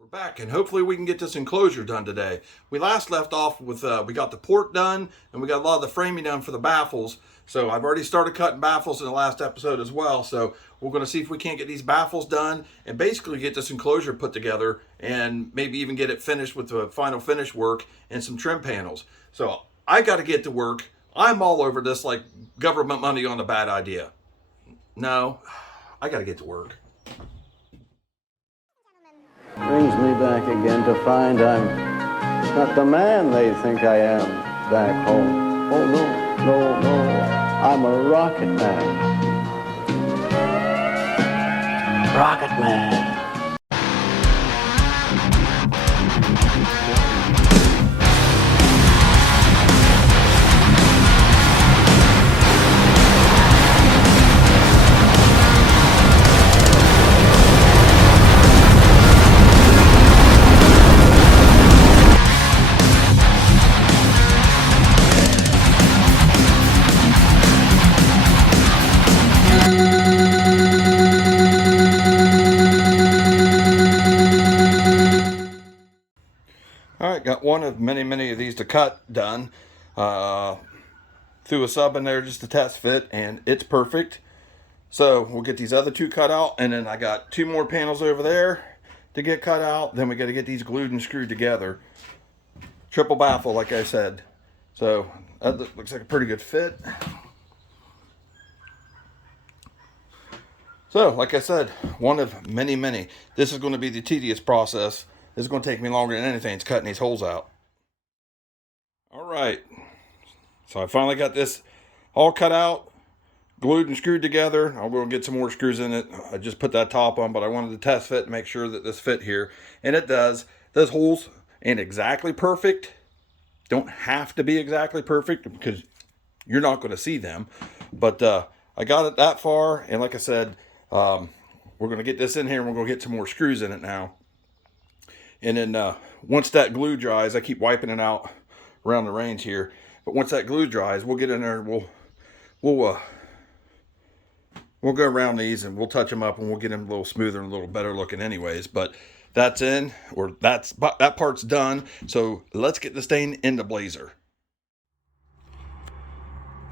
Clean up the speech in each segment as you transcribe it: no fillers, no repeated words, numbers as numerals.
We're back, and hopefully we can get this enclosure done today. We last left off with, we got the port done, and we got a lot of the framing done for the baffles. So I've already started cutting baffles in the last episode as well. So we're going to see if we can't get these baffles done and basically get this enclosure put together and maybe even get it finished with the final finish work and some trim panels. So I got to get to work. I'm all over this like government money on a bad idea. No, I got to get to work. Brings me back again to find I'm not the man they think I am back home. Oh, no, I'm a rocket man. Rocket man. All right, got one of many of these to cut done. Threw a sub in there just to test fit, and it's perfect. So we'll get these other two cut out, and then I got two more panels over there to get cut out. Then we got to get these glued and screwed together. Triple baffle, like I said. So that looks like a pretty good fit. So, like I said, one of many. This is going to be the tedious process. This is going to take me longer than anything. It's cutting these holes out. All right. So I finally got this all cut out, glued and screwed together. I'm going to get some more screws in it. I just put that top on, but I wanted to test fit and make sure that this fit here. And it does. Those holes ain't exactly perfect. Don't have to be exactly perfect because you're not going to see them. But I got it that far. And like I said, we're going to get this in here and we're going to get some more screws in it now. And then once that glue dries, I keep wiping it out around the range here. But once that glue dries, we'll get in there and we'll go around these and we'll touch them up and we'll get them a little smoother and a little better looking anyways. But that's in, or that part's done. So let's get this thing in the Blazer.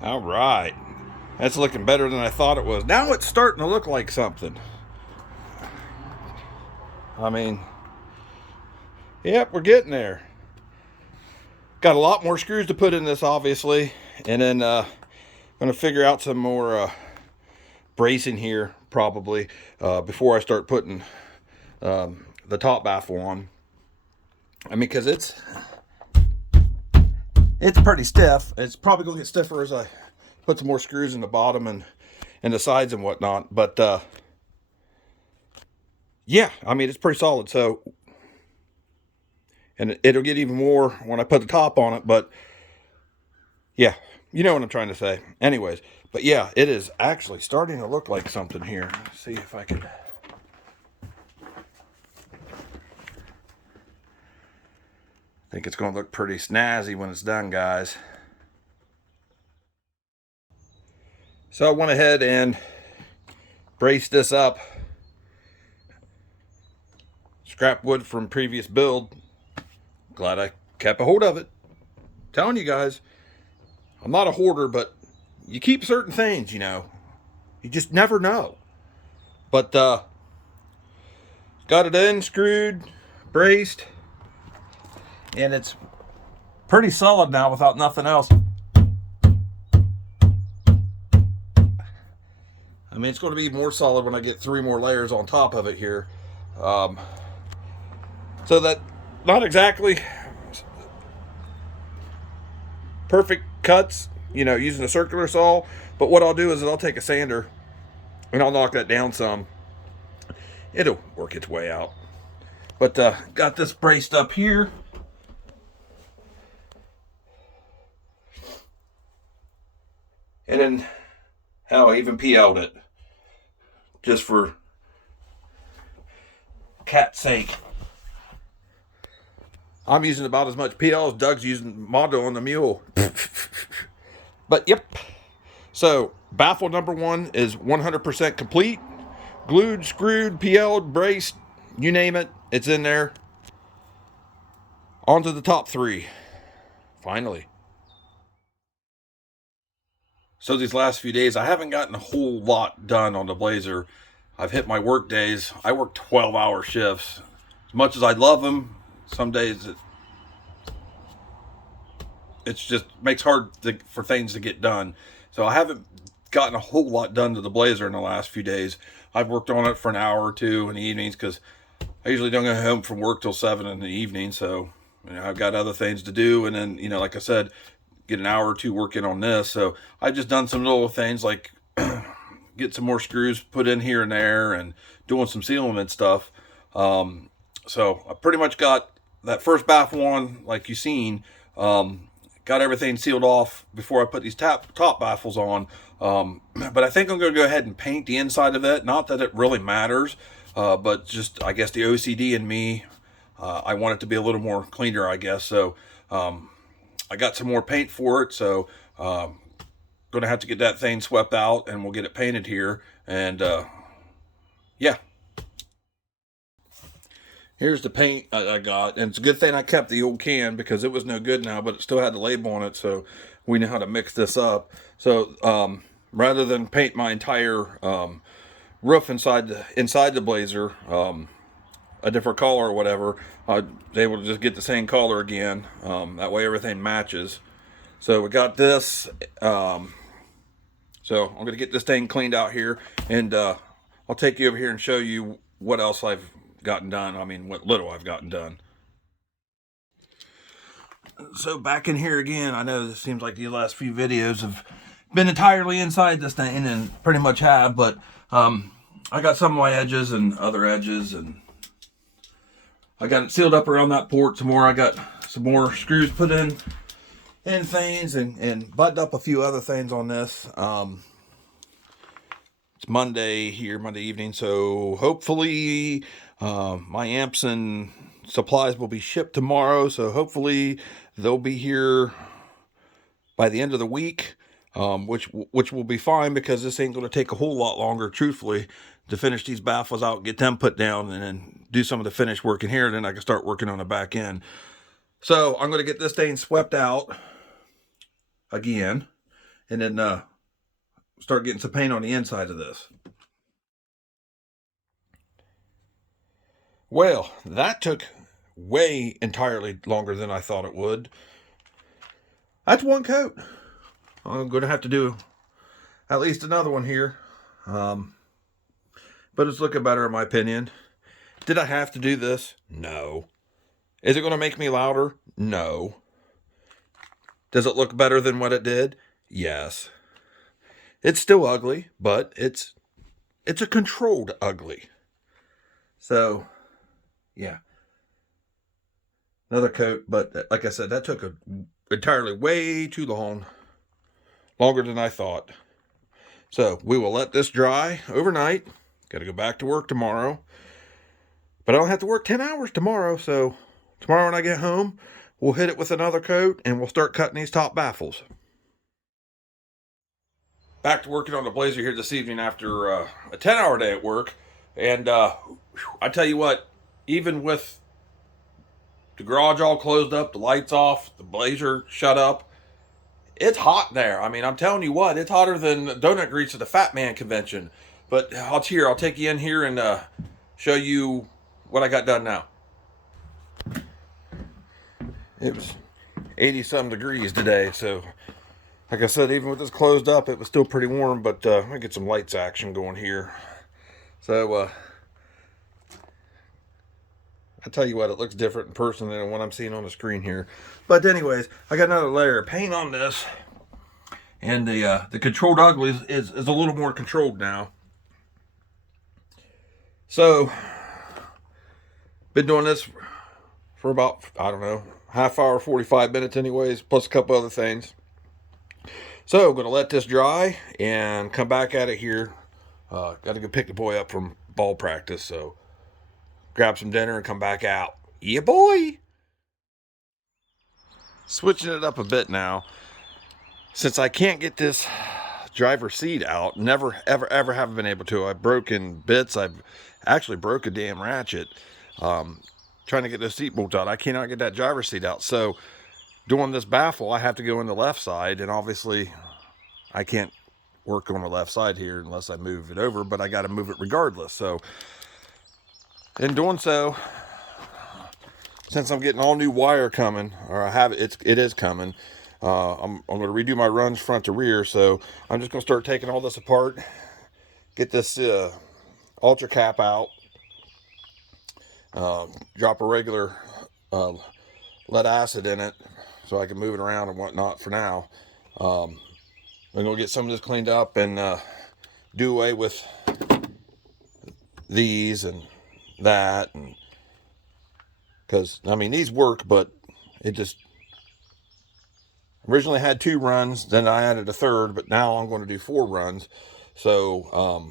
All right. That's looking better than I thought it was. Now it's starting to look like something. I mean, yep, we're getting there. Got a lot more screws to put in this, obviously. And then I'm going to figure out some more bracing here, probably, before I start putting the top baffle on. I mean, because it's pretty stiff. It's probably going to get stiffer as I put some more screws in the bottom and the sides and whatnot. But, yeah, I mean, it's pretty solid. So, and it'll get even more when I put the top on it, but yeah, you know what I'm trying to say. Anyways, but yeah, it is actually starting to look like something here. Let's see if I can. I think it's going to look pretty snazzy when it's done, guys. So I went ahead and braced this up. Scrap wood from previous build. Glad I kept a hold of it. Telling you guys, I'm not a hoarder, but you keep certain things, you know. You just never know. But got it in, screwed, braced, and it's pretty solid now without nothing else. I mean, it's going to be more solid when I get 3 more layers on top of it here. So that not exactly perfect cuts, you know, using a circular saw, but what I'll do is I'll take a sander and I'll knock that down some. It'll work its way out. But got this braced up here. And then, hell, I even PL'd it. Just for cat's sake. I'm using about as much PL as Doug's using Mondo on the mule. But yep. So baffle number 1 is 100% complete. Glued, screwed, PL'd, braced, you name it, it's in there. On to the top 3. Finally. So these last few days, I haven't gotten a whole lot done on the Blazer. I've hit my work days. I work 12-hour shifts. As much as I love them, some days it's just makes hard for things to get done. So I haven't gotten a whole lot done to the Blazer in the last few days. I've worked on it for an hour or two in the evenings because I usually don't go home from work till 7 in the evening. So I've got other things to do, and then like I said, get an hour or two working on this. So I've just done some little things like get some more screws put in here and there, and doing some sealing and stuff. So I pretty much got that first baffle on, like you've seen. Got everything sealed off before I put these top baffles on. But I think I'm going to go ahead and paint the inside of it. Not that it really matters, but just, I guess, the OCD in me, I want it to be a little more cleaner, I guess. So I got some more paint for it. So going to have to get that thing swept out, and we'll get it painted here. And yeah. Here's the paint I got, and it's a good thing I kept the old can because it was no good now, but it still had the label on it, so we know how to mix this up. So rather than paint my entire roof inside the Blazer a different color or whatever, I was able to just get the same color again. That way everything matches. So we got this. So I'm going to get this thing cleaned out here, and I'll take you over here and show you what else I've gotten done. I mean, what little I've gotten done. So back in here again, I know this seems like the last few videos have been entirely inside this thing, and pretty much have, but I got some of my edges and other edges, and I got it sealed up around that port some more. I got some more screws put in things, and buttoned up a few other things on this. It's Monday here, Monday evening, so hopefully my amps and supplies will be shipped tomorrow, so hopefully they'll be here by the end of the week, which will be fine, because this ain't going to take a whole lot longer, truthfully, to finish these baffles out, get them put down, and then do some of the finish work in here, and then I can start working on the back end. So I'm going to get this thing swept out again, and then start getting some paint on the inside of this. Well, that took way entirely longer than I thought it would. That's one coat. I'm going to have to do at least another one here. But it's looking better in my opinion. Did I have to do this? No. Is it going to make me louder? No. Does it look better than what it did? Yes. It's still ugly, but it's a controlled ugly. So, yeah. Another coat, but like I said, that took entirely way too long. Longer than I thought. So, we will let this dry overnight. Got to go back to work tomorrow. But I don't have to work 10 hours tomorrow, so tomorrow when I get home, we'll hit it with another coat, and we'll start cutting these top baffles. Back to working on the Blazer here this evening after a 10-hour day at work. And I tell you what, even with the garage all closed up, the lights off, the Blazer shut up, it's hot there. I mean, I'm telling you what, it's hotter than donut grease at the Fat Man convention. But I'll take you in here and show you what I got done now. It was 80-some degrees today, so like I said, even with this closed up, it was still pretty warm, but let me get some lights action going here. So, I tell you what, it looks different in person than what I'm seeing on the screen here. But anyways, I got another layer of paint on this, and the controlled ugly is a little more controlled now. So, been doing this for about, I don't know, half hour, 45 minutes anyways, plus a couple other things. So I'm going to let this dry and come back at it here. Got to go pick the boy up from ball practice, so grab some dinner and come back out. Yeah, boy! Switching it up a bit now. Since I can't get this driver's seat out. Never, ever have been able to. I've broken bits. I've actually broke a damn ratchet trying to get those seat bolts out. I cannot get that driver's seat out. So doing this baffle, I have to go in the left side, and obviously I can't work on the left side here unless I move it over, but I got to move it regardless. So in doing so, since I'm getting all new wire coming, or I have it is coming, I'm going to redo my runs front to rear. So I'm just going to start taking all this apart, get this ultra cap out, drop a regular lead acid in it so I can move it around and whatnot for now. I'm going to get some of this cleaned up and do away with these and that, and because I mean these work, but it just originally had 2 runs, then I added a third, but now I'm going to do 4 runs. So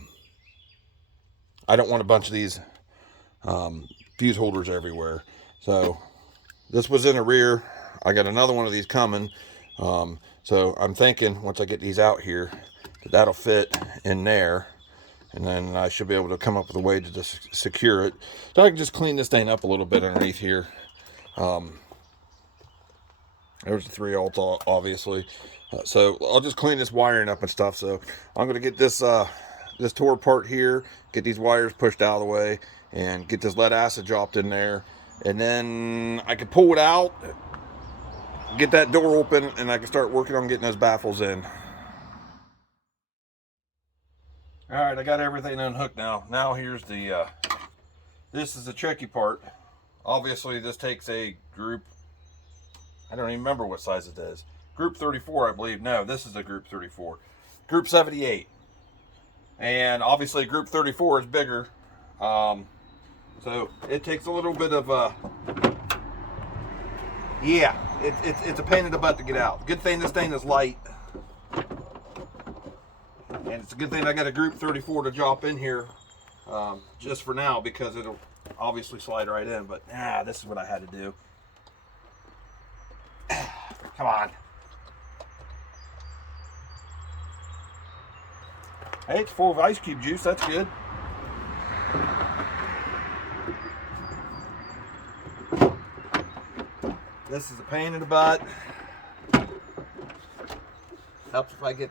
I don't want a bunch of these fuse holders everywhere. So this was in the rear. I got another one of these coming. So I'm thinking once I get these out here, that'll fit in there. And then I should be able to come up with a way to just secure it. So I can just clean this thing up a little bit underneath here. There's the 3 alts, obviously. So I'll just clean this wiring up and stuff. So I'm going to get this this tore apart here, get these wires pushed out of the way, and get this lead acid dropped in there. And then I can pull it out, get that door open, and I can start working on getting those baffles in. All right, I got everything unhooked now. Now here's the, this is the tricky part. Obviously this takes a group, I don't even remember what size it is. Group 34, I believe. No, this is a group 34. Group 78. And obviously group 34 is bigger. So it takes a little bit of, yeah, it's a pain in the butt to get out. Good thing this thing is light. And it's a good thing I got a group 34 to drop in here just for now, because it'll obviously slide right in. But this is what I had to do. Come on. Hey, it's full of ice cube juice. That's good. This is a pain in the butt. Helps if I get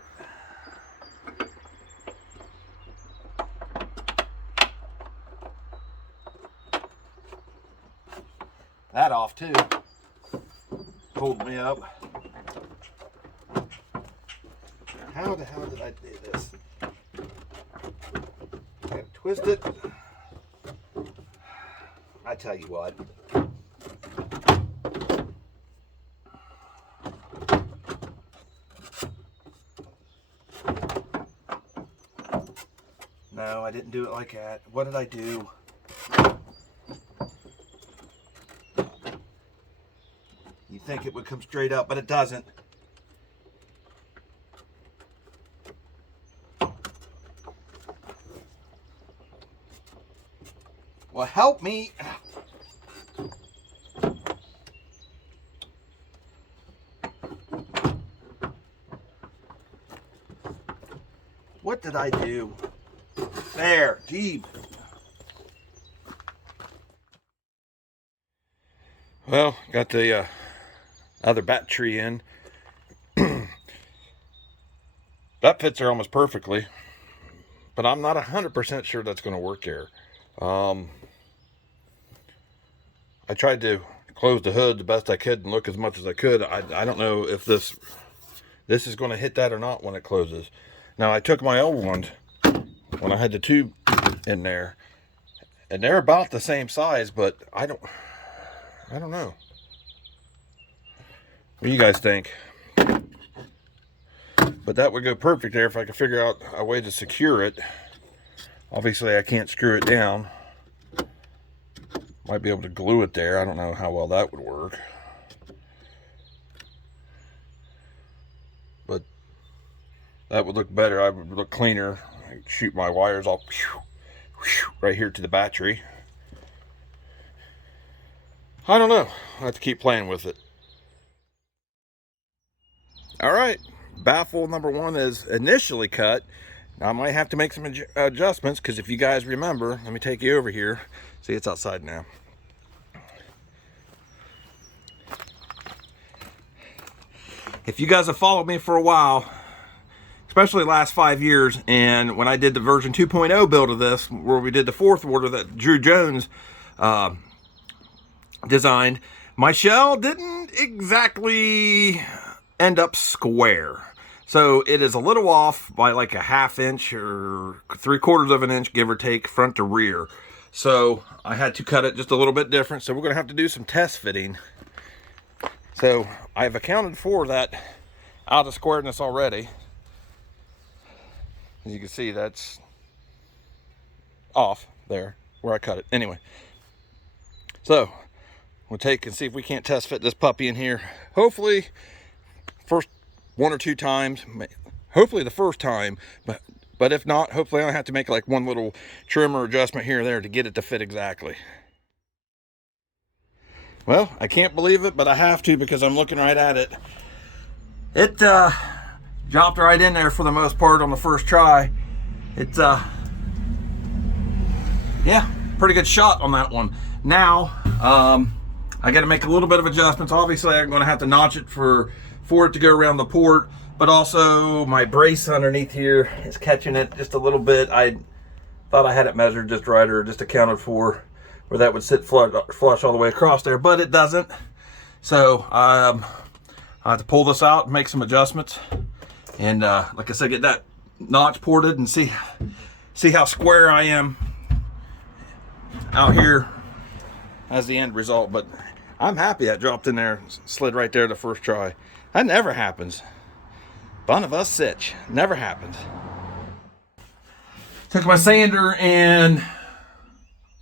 that off too. Hold me up. How the hell did I do this? I gotta twist it. I tell you what. No, I didn't do it like that. What did I do? You think it would come straight up, but it doesn't. Well, help me. What did I do? There, gee. Well, got the other battery in. That fits there almost perfectly, but I'm not 100% sure that's going to work here. I tried to close the hood the best I could and look as much as I could. I don't know if this is going to hit that or not when it closes. Now I took my old one when I had the tube in there, and they're about the same size, but I don't know. What do you guys think? But that would go perfect there if I could figure out a way to secure it. Obviously I can't screw it down. Might be able to glue it there. I don't know how well that would work. But that would look better. I would look cleaner. I shoot my wires all right here to the battery. I don't know. I have to keep playing with it. All right. baffle number 1 is initially cut. Now I might have to make some adjustments, because if you guys remember, let me take you over here. See, it's outside now. If you guys have followed me for a while, especially the last 5 years, and when I did the version 2.0 build of this, where we did the 4th order that Drew Jones designed, my shell didn't exactly end up square. So it is a little off by like a 1/2 inch or 3/4 of an inch, give or take, front to rear. So I had to cut it just a little bit different. So we're gonna have to do some test fitting. So I've accounted for that out of squareness already. As you can see, that's off there where I cut it. Anyway, so we'll take and see if we can't test fit this puppy in here. Hopefully, first 1 or 2 times. Hopefully the first time, but if not, hopefully I have to make like one little trim or adjustment here or there to get it to fit exactly. Well, I can't believe it, but I have to, because I'm looking right at it. It dropped right in there for the most part on the first try. It's yeah, pretty good shot on that one. Now I got to make a little bit of adjustments. Obviously I'm going to have to notch it for it to go around the port, but also my brace underneath here is catching it just a little bit. I thought I had it measured just right, or just accounted for where that would sit flush all the way across there, but it doesn't. So I have to pull this out and make some adjustments, and like I said, get that notch ported and see how square I am out here as the end result. But I'm happy that dropped in there, slid right there the first try. That never happens. Bun of us sitch, never happens. Took my sander, and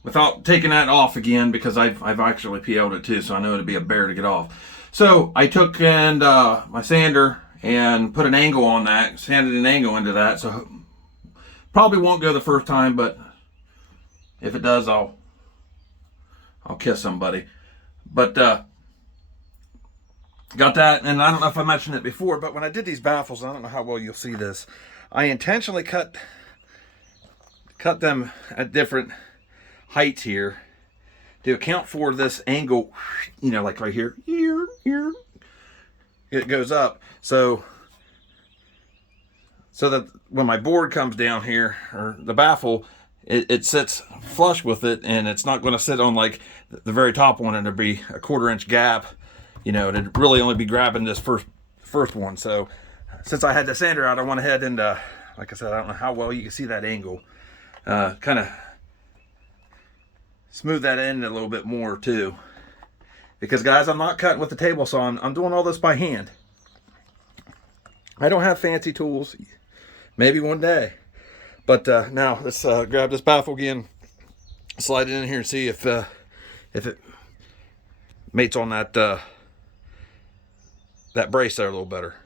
without taking that off again, because I've actually PO'd it too, so I know it'd be a bear to get off. So I took and my sander and put an angle on that, sanded an angle into that. So probably won't go the first time, but if it does, I'll kiss somebody. But got that, and I don't know if I mentioned it before, but when I did these baffles, I don't know how well you'll see this, I intentionally cut them at different heights here to account for this angle, you know, like right here, it goes up, so that when my board comes down here, or the baffle, it sits flush with it, and it's not going to sit on like the very top one and there'd be a 1/4 inch gap, you know, it'd really only be grabbing this first one. So since I had the sander out, I went ahead and like I said, I don't know how well you can see that angle, kind of smooth that in a little bit more too, because guys, I'm not cutting with the table saw. I'm doing all this by hand. I don't have fancy tools, maybe one day. But now let's grab this baffle again, slide it in here, and see if it mates on that that brace there a little better.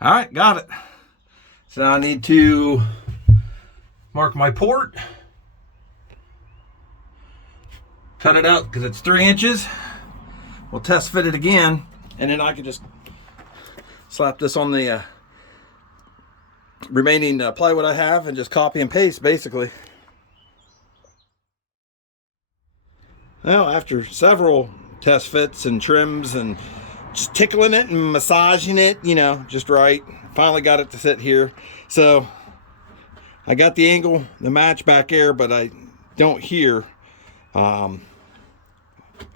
All right, got it. So now I need to mark my port, cut it out because it's 3 inches. We'll test fit it again, and then I can just slap this on the remaining plywood I have and just copy and paste basically. Well, after several test fits and trims and just tickling it and massaging it, you know, just right, finally got it to sit here. So I got the angle, the match back there, but I don't here. I'm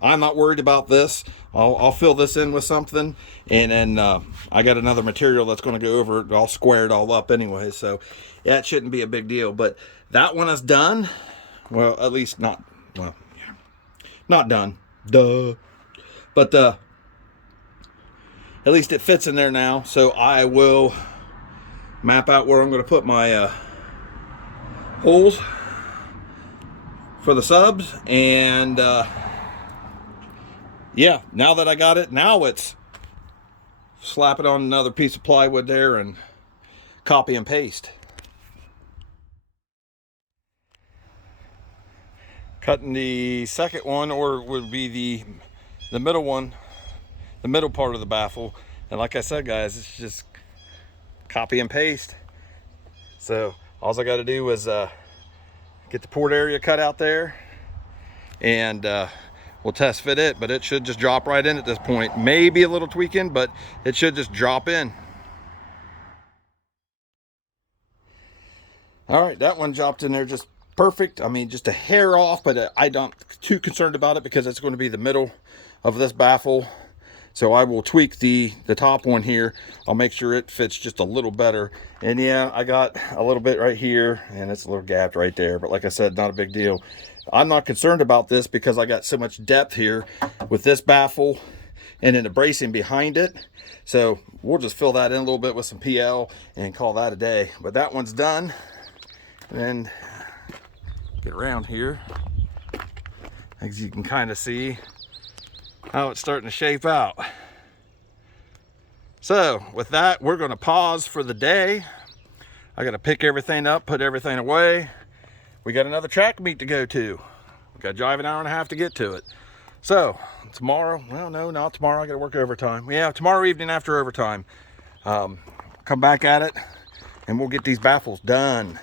not worried about this. I'll fill this in with something, and then I got another material that's going to go over it. I'll square it all up anyway, so that shouldn't be a big deal. But that one is done. Well, at least not, well, yeah, not done. Duh. But at least it fits in there now, so I will map out where I'm going to put my holes for the subs, and yeah, now that I got it, now it's slap it on another piece of plywood there and copy and paste. Cutting the second one, or would be the middle one, the middle part of the baffle. And like I said, guys, it's just copy and paste. So all I got to do is get the port area cut out there, and we'll test fit it, but it should just drop right in at this point. Maybe a little tweaking, but it should just drop in. All right, that one dropped in there just perfect. I mean, just a hair off, but I'm not too concerned about it because it's going to be the middle of this baffle. So I will tweak the top one here. I'll make sure it fits just a little better. And yeah, I got a little bit right here, and it's a little gapped right there. But like I said, not a big deal. I'm not concerned about this because I got so much depth here with this baffle and then the bracing behind it. So we'll just fill that in a little bit with some PL and call that a day. But that one's done. And then get around here, as you can kind of see how it's starting to shape out. So with that, we're going to pause for the day. I got to pick everything up, put everything away. We got another track meet to go to. We got to drive an hour and a half to get to it. So tomorrow, well, no, not tomorrow. I got to work overtime. Yeah, tomorrow evening after overtime, come back at it, and we'll get these baffles done.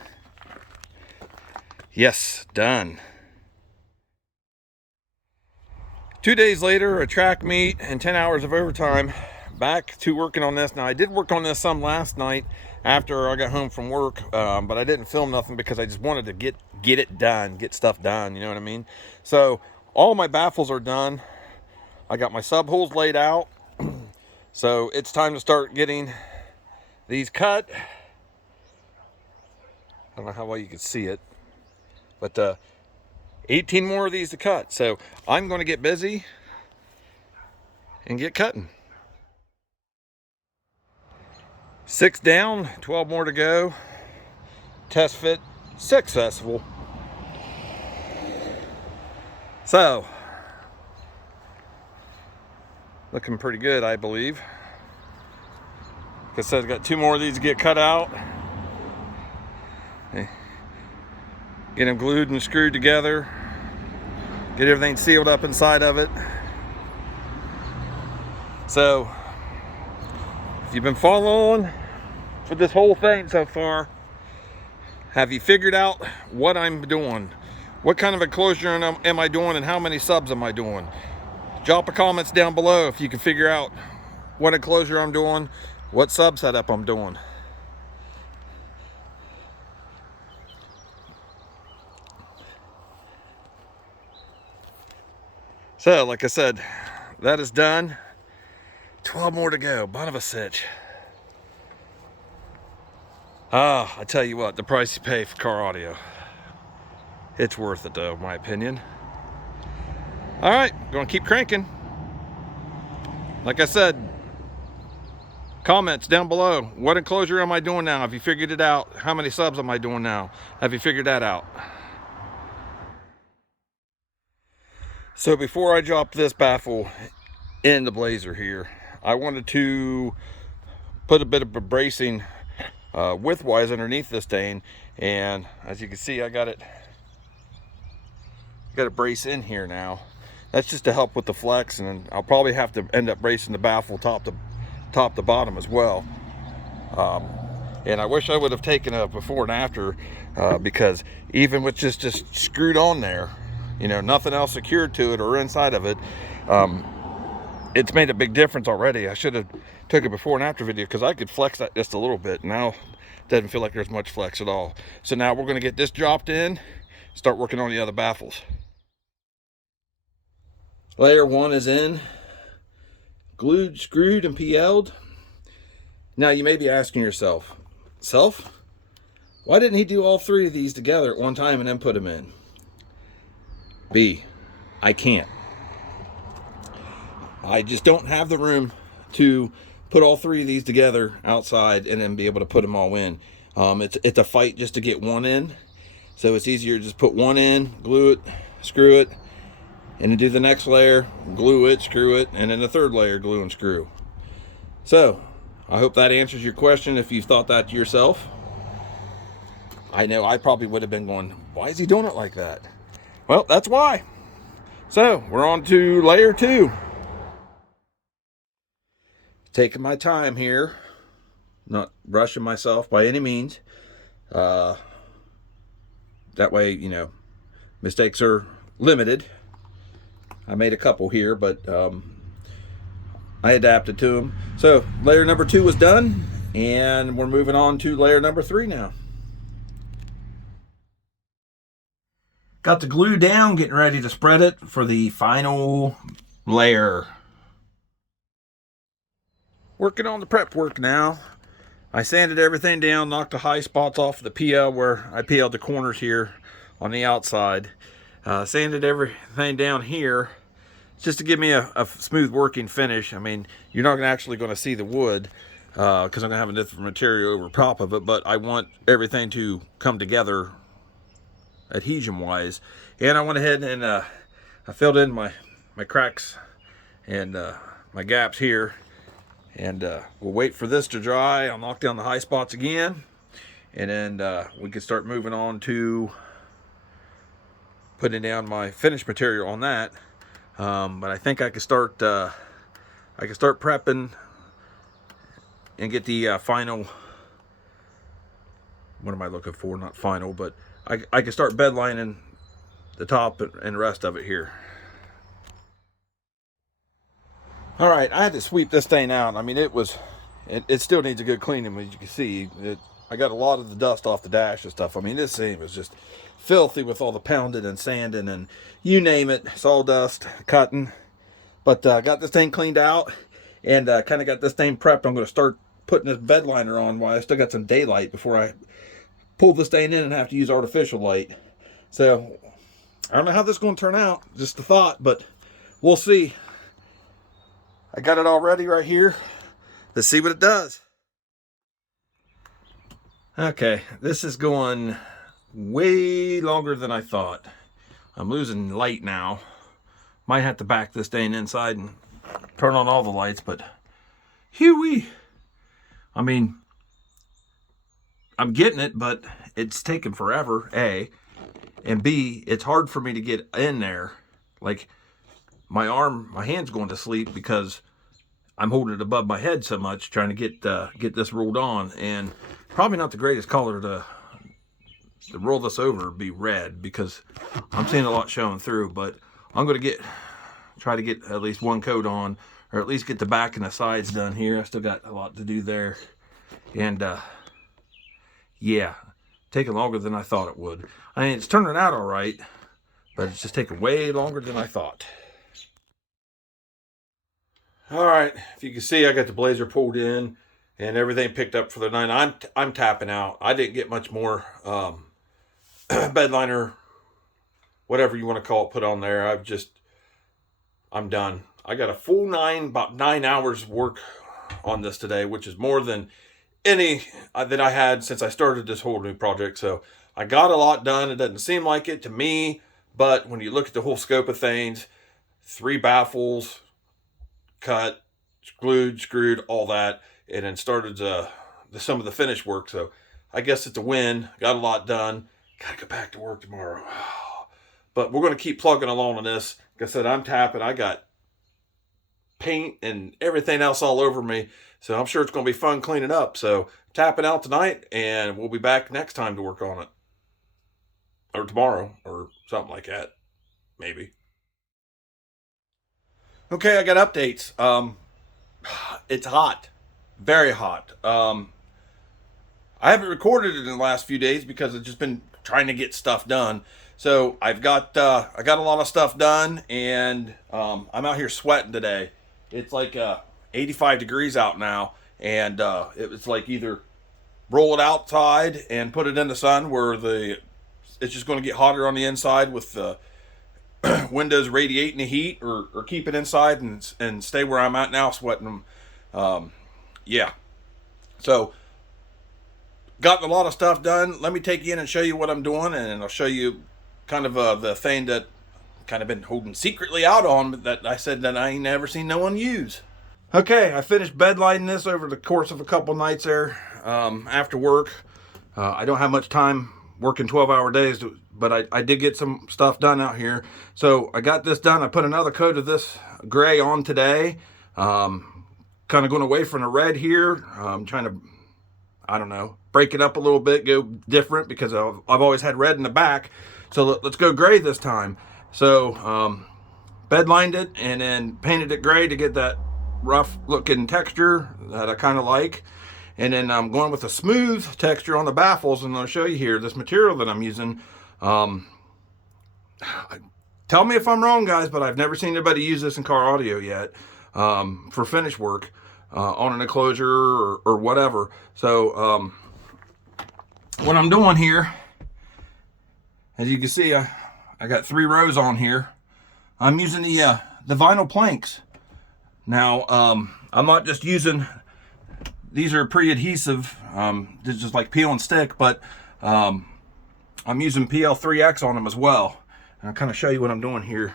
Yes, done. 2 days later, a track meet and 10 hours of overtime. Back to working on this. Now, I did work on this some last night after I got home from work, but I didn't film nothing because I just wanted to get it done, get stuff done, you know what I mean? So all my baffles are done. I got my sub holes laid out. So it's time to start getting these cut. I don't know how well you can see it, but 18 more of these to cut. So I'm going to get busy and get cutting. 6 down, 12 more to go. Test fit successful. So looking pretty good, I believe. Like I said, I've got 2 more of these to get cut out. Get them glued and screwed together. Get everything sealed up inside of it. So, if you've been following for this whole thing so far, have you figured out what I'm doing? What kind of enclosure am I doing, and how many subs am I doing? Drop a comments down below if you can figure out what enclosure I'm doing, what sub setup I'm doing. So, like I said, that is done. 12 more to go. Butt of a sitch. Ah, I tell you what, the price you pay for car audio. It's worth it though, in my opinion. All right, gonna keep cranking. Like I said, comments down below. What enclosure am I doing now? Have you figured it out? How many subs am I doing now? Have you figured that out? So before I drop this baffle in the Blazer here, I wanted to put a bit of a bracing widthwise underneath this thing, and as you can see, I got it brace in here now. That's just to help with the flex, and I'll probably have to end up bracing the baffle top to bottom as well. And I wish I would have taken a before and after, because even with just screwed on there, you know, nothing else secured to it or inside of it, it's made a big difference already. I should have took a before and after video, because I could flex that just a little bit. Now it doesn't feel like there's much flex at all. So now we're going to get this dropped in, start working on the other baffles. Layer 1 is in, glued, screwed, and PL'd. Now you may be asking yourself, why didn't he do all 3 of these together at one time and then put them in? B, I can't. I just don't have the room to put all 3 of these together outside and then be able to put them all in. It's a fight just to get one in. So it's easier to just put one in, glue it, screw it, and then do the next layer, glue it, screw it, and then the third layer, glue and screw. So I hope that answers your question if you've thought that to yourself. I know I probably would have been going, why is he doing it like that? Well, that's why. So we're on to layer 2. taking my time here, not rushing myself by any means. That way, you know, mistakes are limited. I made a couple here, but I adapted to them. So layer number 2 was done, and we're moving on to layer number 3 now. Got the glue down, getting ready to spread it for the final layer. Working on the prep work now. I sanded everything down, knocked the high spots off of the PL where I PL'd the corners here on the outside. Sanded everything down here just to give me a smooth working finish. I mean, you're not actually going to see the wood because I'm going to have a different material over top of it, but I want everything to come together adhesion wise. And I went ahead and I filled in my cracks and my gaps here. And we'll wait for this to dry. I'll knock down the high spots again, and then we can start moving on to putting down my finished material on that. But I think I can start prepping and get the final. What am I looking for? Not final, but I can start bed lining the top and the rest of it here. All right, I had to sweep this thing out. I mean, it still needs a good cleaning, as you can see. I got a lot of the dust off the dash and stuff. I mean, this thing was just filthy with all the pounding and sanding and you name it, sawdust, cutting. But I got this thing cleaned out and kind of got this thing prepped. I'm going to start putting this bed liner on while I still got some daylight before I pull this thing in and have to use artificial light. So I don't know how this is going to turn out, just a thought, but we'll see. I got it all ready right here. Let's see what it does. Okay, this is going way longer than I thought. I'm losing light now. Might have to back this thing inside and turn on all the lights, but hee-wee. I mean, I'm getting it, but it's taking forever, A. And B, it's hard for me to get in there. Like, my hand's going to sleep because I'm holding it above my head so much trying to get this rolled on. And probably not the greatest color to roll this over be red because I'm seeing a lot showing through. But I'm going to try to get at least one coat on, or at least get the back and the sides done here. I still got a lot to do there. And yeah, taking longer than I thought it would. I mean, it's turning out all right, but it's just taking way longer than I thought. All right, if you can see, I got the Blazer pulled in and everything picked up for the night. I'm tapping out. I didn't get much more bed liner, whatever you want to call it, put on there. I'm done. I got a full about 9 hours work on this today, which is more than any that I had since I started this whole new project. So I got a lot done. It doesn't seem like it to me, but when you look at the whole scope of things, 3 baffles, cut, glued, screwed, all that, and then started some of the finish work. So I guess it's a win. Got a lot done. Gotta go back to work tomorrow. But we're going to keep plugging along on this. Like I said, I'm tapping. I got paint and everything else all over me. So I'm sure it's going to be fun cleaning up. So tapping out tonight, and we'll be back next time to work on it. Or tomorrow, or something like that. Maybe. Okay, I got updates. It's hot. Very hot. I haven't recorded it in the last few days because I've just been trying to get stuff done. So I got a lot of stuff done, and I'm out here sweating today. It's like 85 degrees out now, and it's like either roll it outside and put it in the sun where it's just going to get hotter on the inside with the windows radiating the heat, or keep it inside and stay where I'm at now sweating them. Yeah. So gotten a lot of stuff done. Let me take you in and show you what I'm doing, and I'll show you kind of the thing that kind of been holding secretly out on that I said that I ain't never seen no one use. Okay, I finished bed lighting this over the course of a couple nights there after work. I don't have much time working 12-hour days, but I did get some stuff done out here. So I got this done. I put another coat of this gray on today. kind of going away from the red here. I'm trying to, I don't know, break it up a little bit, go different, because I've always had red in the back. So let's go gray this time. So bed lined it and then painted it gray to get that rough looking texture that I kind of like. And then I'm going with a smooth texture on the baffles, and I'll show you here this material that I'm using. Tell me if I'm wrong, guys, but I've never seen anybody use this in car audio yet for finish work on an enclosure or whatever. So what I'm doing here, as you can see, I got 3 rows on here. I'm using the vinyl planks. Now, I'm not just using, these are pre-adhesive, this is just like peel and stick, but I'm using PL3X on them as well. And I'll kind of show you what I'm doing here.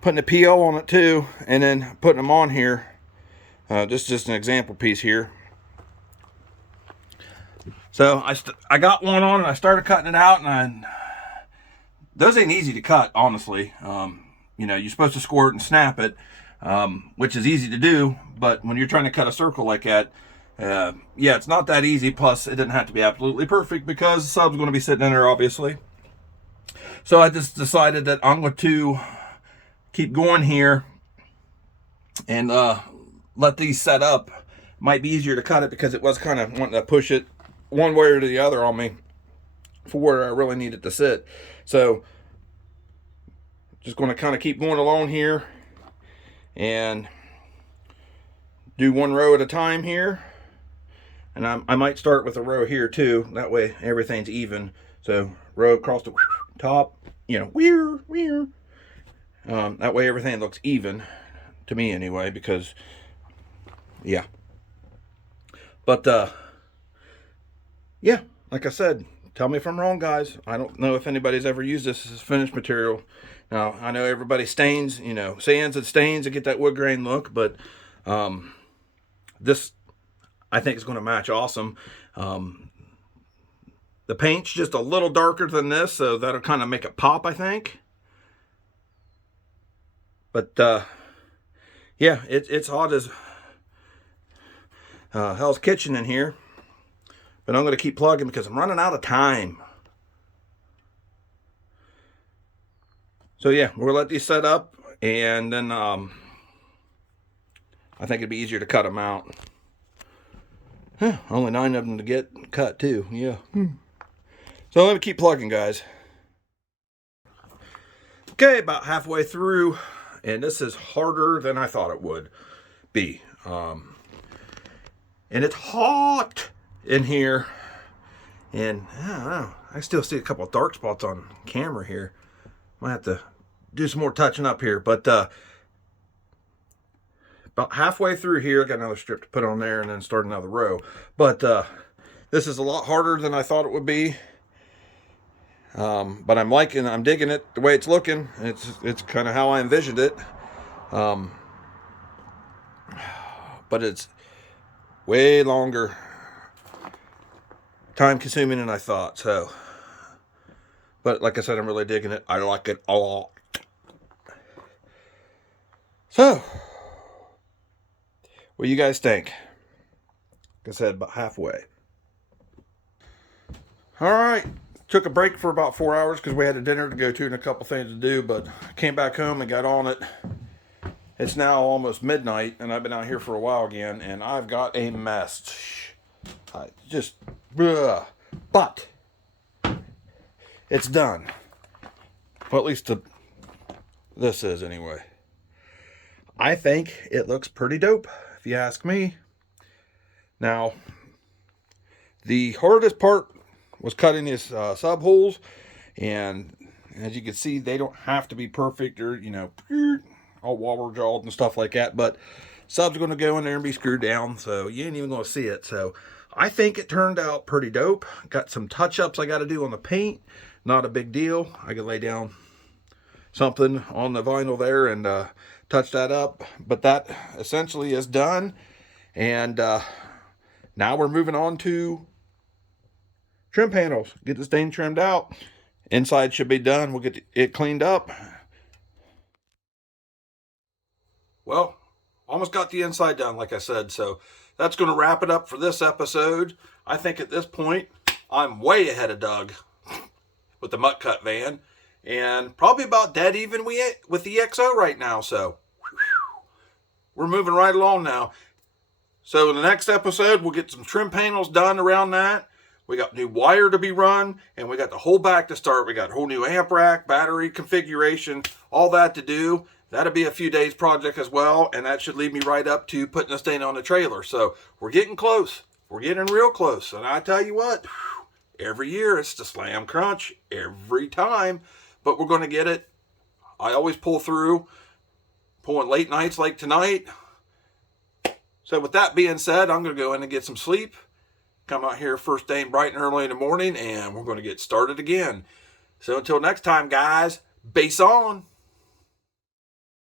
Putting the PL on it too, and then putting them on here. This is just an example piece here. So I got one on and I started cutting it out, and those ain't easy to cut, honestly. You know, you're supposed to squirt and snap it, which is easy to do, but when you're trying to cut a circle like that, yeah, it's not that easy. Plus, it didn't have to be absolutely perfect because the sub's going to be sitting in there, obviously. So I just decided that I'm going to keep going here and let these set up. Might be easier to cut it because it was kind of wanting to push it one way or the other on me for where I really need it to sit. So just going to kind of keep going along here and do 1 row at a time here. And I might start with a row here too. That way everything's even. So row across the top, you know, that way everything looks even to me anyway, because yeah. But yeah, like I said, tell me if I'm wrong, guys. I don't know if anybody's ever used this as finished material. Now, I know everybody stains, you know, sands and stains to get that wood grain look, but this, I think, is going to match awesome. The paint's just a little darker than this, so that'll kind of make it pop, I think. But yeah, it's hot as Hell's Kitchen in here. But I'm going to keep plugging because I'm running out of time. So yeah, we're going to let these set up, and then I think it'd be easier to cut them out. Huh, only 9 of them to get cut too, yeah. So let me keep plugging, guys. Okay, about halfway through, and this is harder than I thought it would be. And it's hot in here, and I don't know, I still see a couple of dark spots on camera here. Might have to do some more touching up here, but about halfway through here, got another strip to put on there and then start another row. But this is a lot harder than I thought it would be. But I'm digging it the way it's looking. It's kind of how I envisioned it. But it's way longer, time consuming than I thought. So, but like I said, I'm really digging it. I like it a lot. So, what do you guys think? Like I said, about halfway. All right. Took a break for about 4 hours because we had a dinner to go to and a couple things to do, but came back home and got on it. It's now almost midnight, and I've been out here for a while again, and I've got a mess. But it's done. Well, at least this is anyway. I think it looks pretty dope, if you ask me. Now, the hardest part was cutting these sub holes, and as you can see, they don't have to be perfect or, you know, all water jawed and stuff like that, but sub's going to go in there and be screwed down, so you ain't even going to see it. So I think it turned out pretty dope. Got some touch-ups I got to do on the paint. Not a big deal. I can lay down something on the vinyl there and touch that up, but that essentially is done. And now we're moving on to trim panels. Get the stain trimmed out. Inside should be done. We'll get it cleaned up. well, almost got the inside done, like I said. So that's going to wrap it up for this episode. I think at this point, I'm way ahead of Doug with the Mutt Cut van, and probably about dead even with the EXO right now. So we're moving right along now. So in the next episode, we'll get some trim panels done around that. We got new wire to be run, and we got the whole back to start. We got a whole new amp rack, battery configuration, all that to do. That'll be a few days project as well, and that should lead me right up to putting this thing on the trailer. So we're getting close. We're getting real close. And I tell you what, every year it's the slam crunch every time, but we're going to get it. I always pull through, pulling late nights like tonight. So with that being said, I'm going to go in and get some sleep. Come out here first thing bright and early in the morning, and we're going to get started again. So until next time, guys, bass on.